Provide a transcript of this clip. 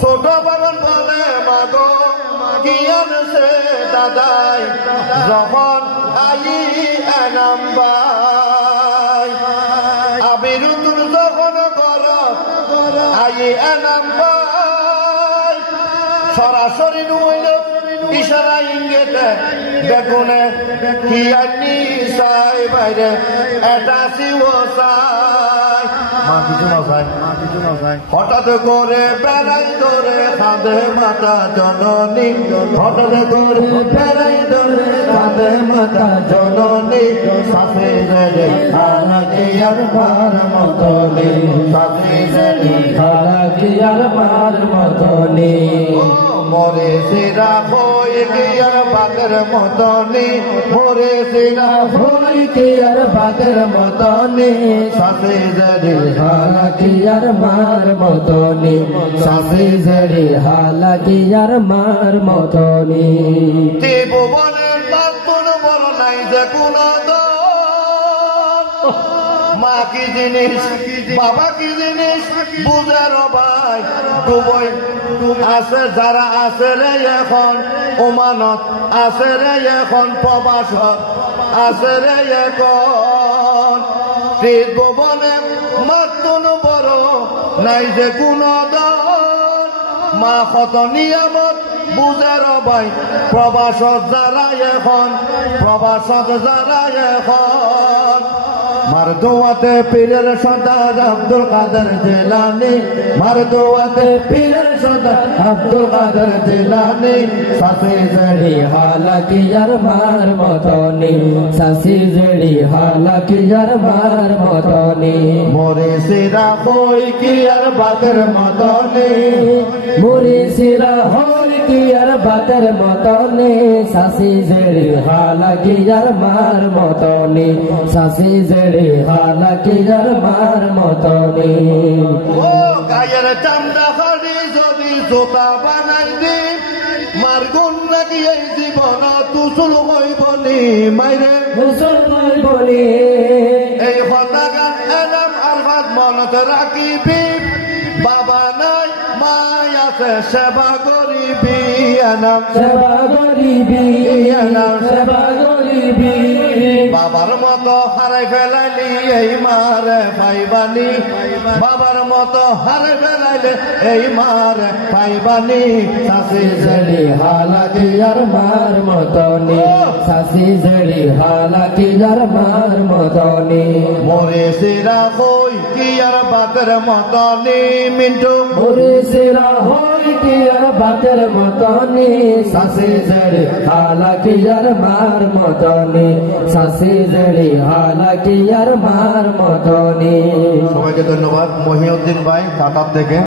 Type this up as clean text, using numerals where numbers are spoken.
ছোট বাগান বলে মাগো কি আনছে দাদাই যখন আই এনাম ভাই আবিরুতুর যখন কর আই এনাম ভাই সরাসরি নইল ইশারা ইঙ্গিতে বেগুনে কি আনি চাই বাইরে এটা সিও চাই হঠাৎ করে বেড়াই ধরে কাঁধে মাথা জননী হঠাৎ করে বেড়াই ধরে কাঁধে মাথা জননী সাথে জেলে খালা কি আর মার মতনে সাথে জেলে খালা কি আর মার মতনে মোরে সিরা হই কি আর বাগের মতনে মোরে সিরা হই কি আর বাগের মতনে সাথে জেলে হালা কি আর মার মতনে সাথে জেলে হালা কি আর মার মতনে ত্রিভুবনের বাপুন বড় নাই যে কোন মা কি জিনিস বাবা কি জিনিস বুঝার ভাই ডুবই আছে যারা আছে রে এখন ওমানত আছে রে এখন প্রবাসক আছে রে এখন ত্রিভুবনে মাতুন বড় নাই যে কোন মা কত নিয়ামত বুঝার ভাই প্রবাসক যারা এখন প্রবাসক যারা এখন মার দোয়াতে পীরের সর্দার আব্দুল কাদের জিলানী মার দোয়াতে পীরের সর্দার আব্দুল কাদের জিলানী সাসি জড়ি হালাকি আর মার মতনি সাসি জড়ি হালাকি আর মার মতনি মোরে সিরা হই কি আর বাতের মতনি মোরে সিরা হই কি আর বাতের মতনি সাসি জড়ি হালাকি আর মার মতনি সাসি জড়ি হালাকি আর মার মতনে ও গায়ের চামড়া হাড়ি যদি জোতা বানাই দি মার গুণ লাগি এই জীবন তুসুল হইবনি মাইরে তুসুল হইবনি এই কথা গান এনাম আলফাত মনত রাখিবি বাবা নাই মাই আছে সেবা করিবি এনাম সেবা করিবি এনাম সেবা করিবি বাবার মতো হারাই ফেলাইলি এই মারে পাইবানি বাবার মতো হারাই ফেলাইলে এই মারে পাইবানি সাসি জড়ি হালাকি আর মার মতনি সাসি জড়ি হালাকি আর মার মতনি মোরে সিরা হই কি আর বাতের মতনি মিন্টু মোরে সিরা হই কি আর বাতের মতনি সাসি জড়ি হালাকি আর মার মতনি সাসি জড়ি হালাকি আর মার মতনি সবাইকে ধন্যবাদ মহিউদ্দিন ভাই কাতার থেকে।